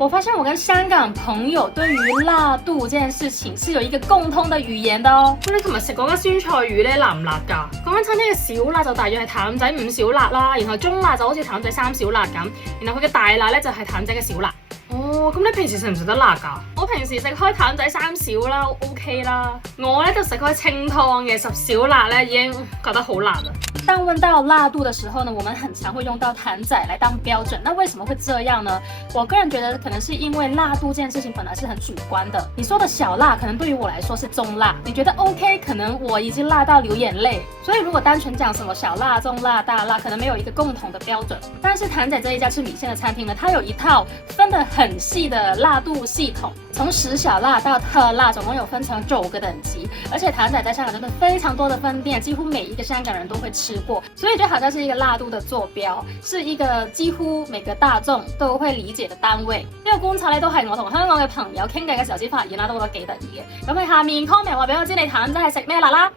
我發現我跟香港朋友對於辣度這件事情是有一個共通的語言的哦。咁你琴日食嗰間酸菜魚咧辣唔辣㗎？嗰間餐廳嘅小辣就大約係譚仔5小辣啦，然後中辣就好似譚仔3小辣咁，然後佢嘅大辣咧就係譚仔嘅小辣。哦，咁你平時食唔食得辣㗎？我平時食開譚仔3小啦 ，OK 啦。我咧就食開清湯嘅10小辣咧，已經覺得好辣啦。當問到辣度的時候呢，我們很常會用到譚仔來當標準。那為什麼會這樣呢？我個人覺得可能是因為辣度這件事情本來是很主觀的。你說的小辣，可能對於我來說是中辣，你覺得 OK，可能我已經辣到流眼淚。所以如果單純講什麼小辣、中辣、大辣，可能沒有一個共同的標準。但是譚仔這一家吃米線的餐廳呢，它有一套分得很細的辣度系統，從10小辣到特辣，總共有分成9個等級。而且譚仔在香港真的非常多的分店，幾乎每一個香港人都會吃過，所以就好像是一個辣度的坐標，是一個幾乎每個大眾都會理解的單位。呢個觀察咧都係我同香港嘅朋友傾偈嘅時候先發現啦，都覺得幾得意嘅。咁你下面 comment 話俾我知你譚仔係食咩辣啦？